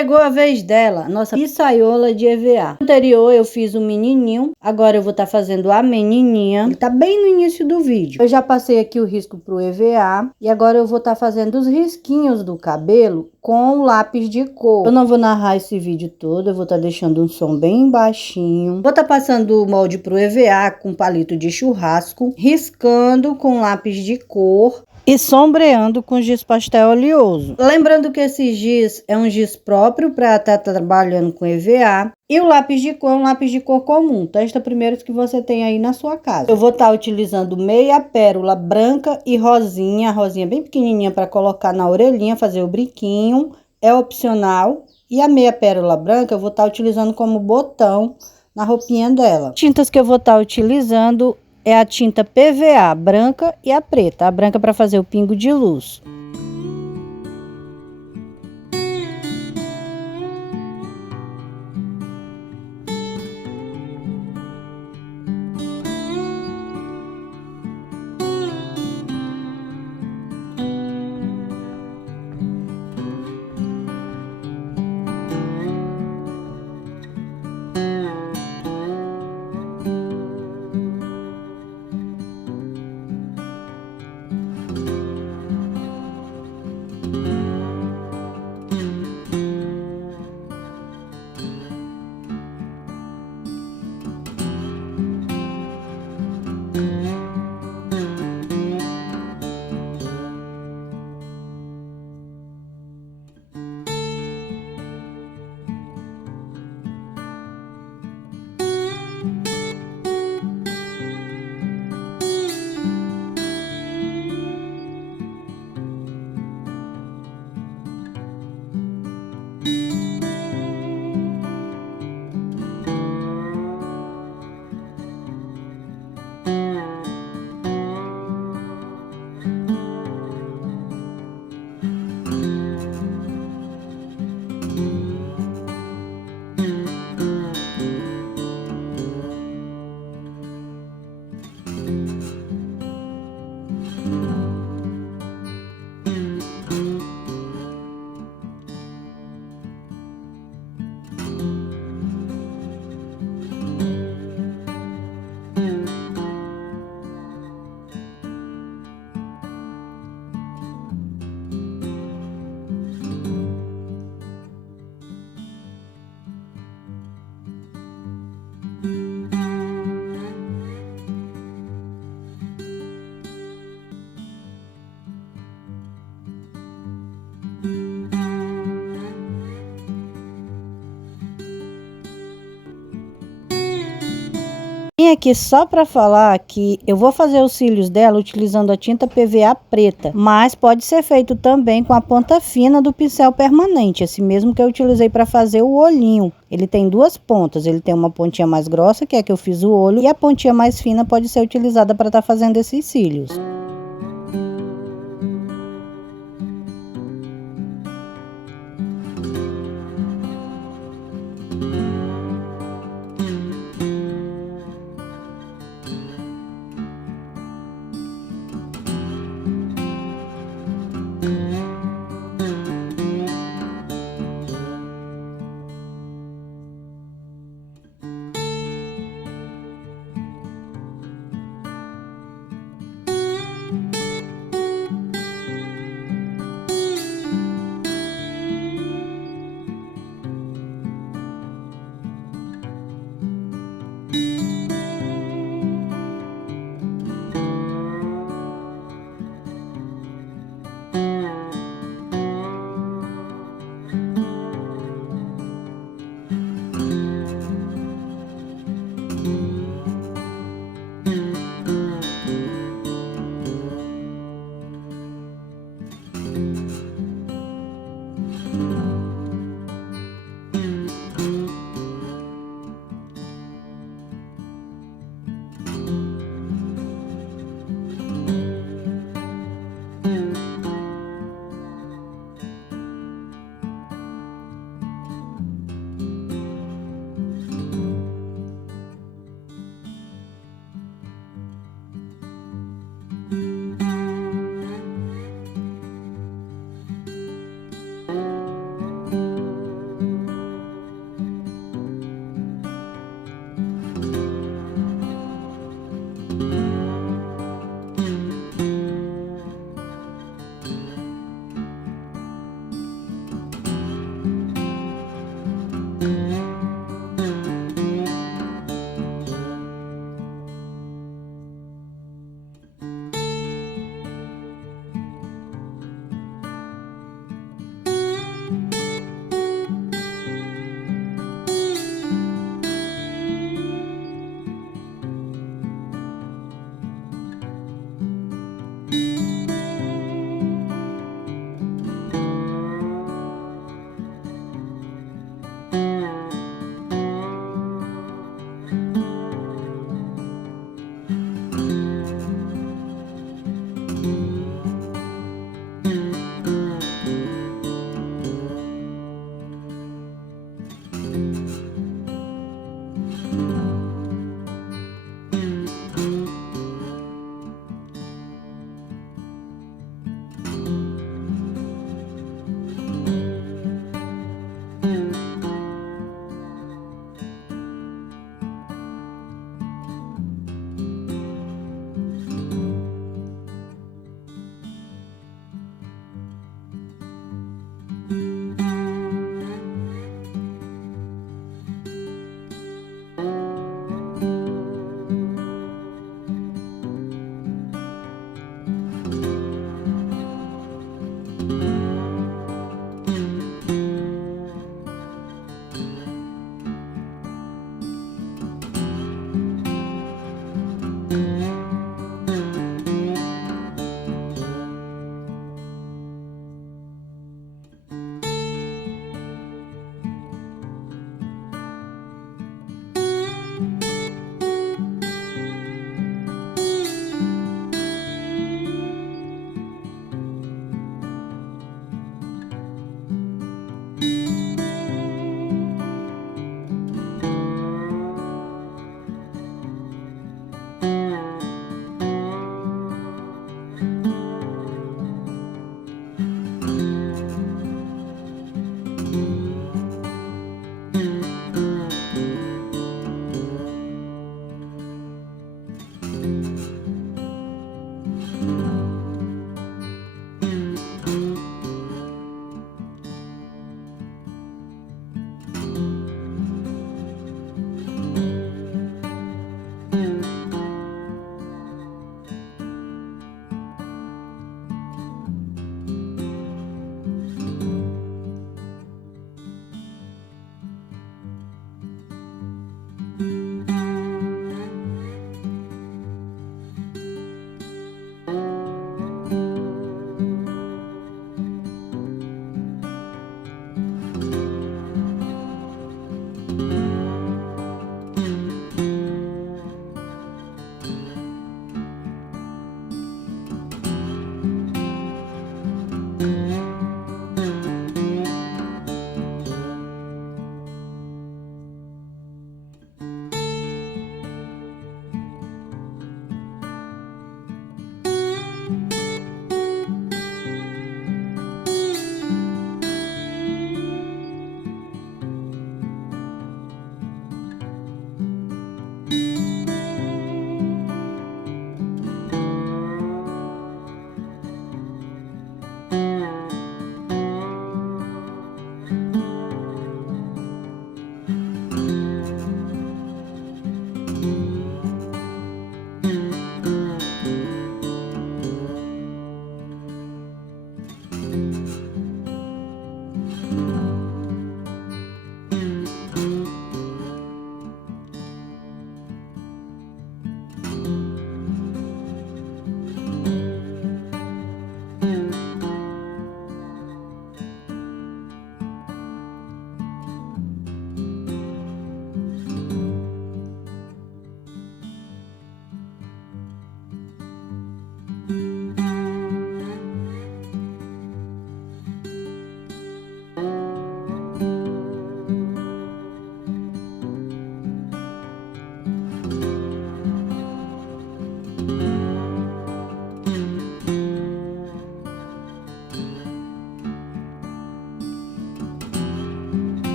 Chegou a vez dela, nossa pizzaiola de EVA. No anterior eu fiz o menininho, agora eu vou estar fazendo a menininha. Ele tá bem no início do vídeo. Eu já passei aqui o risco pro EVA e agora eu vou estar fazendo os risquinhos do cabelo com lápis de cor. Eu não vou narrar esse vídeo todo, eu vou estar deixando um som bem baixinho. Vou estar passando o molde pro EVA com palito de churrasco, riscando com lápis de cor e sombreando com giz pastel oleoso. Lembrando que esse giz é um giz próprio para estar trabalhando com EVA. E o lápis de cor é um lápis de cor comum. Testa primeiro os que você tem aí na sua casa. Eu vou estar utilizando meia pérola branca e rosinha. A rosinha bem pequenininha para colocar na orelhinha, fazer o brinquinho. É opcional. E a meia pérola branca eu vou estar utilizando como botão na roupinha dela. Tintas que eu vou estar utilizando é a tinta PVA branca e a preta. A branca para fazer o pingo de luz. Vim aqui só para falar que eu vou fazer os cílios dela utilizando a tinta PVA preta, mas pode ser feito também com a ponta fina do pincel permanente, esse mesmo que eu utilizei para fazer o olhinho. Ele tem duas pontas, ele tem uma pontinha mais grossa, que é a que eu fiz o olho, e a pontinha mais fina pode ser utilizada para estar fazendo esses cílios.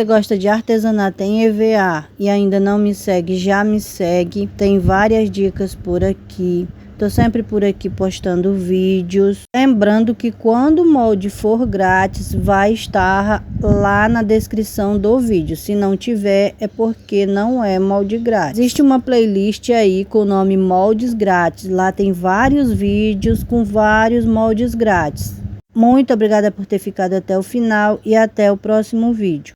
Você gosta de artesanato em EVA e ainda não me segue, já me segue. Tem várias dicas por aqui. Tô sempre por aqui postando vídeos. Lembrando que quando o molde for grátis, vai estar lá na descrição do vídeo. Se não tiver, é porque não é molde grátis. Existe uma playlist aí com o nome Moldes Grátis. Lá tem vários vídeos com vários moldes grátis. Muito obrigada por ter ficado até o final e até o próximo vídeo.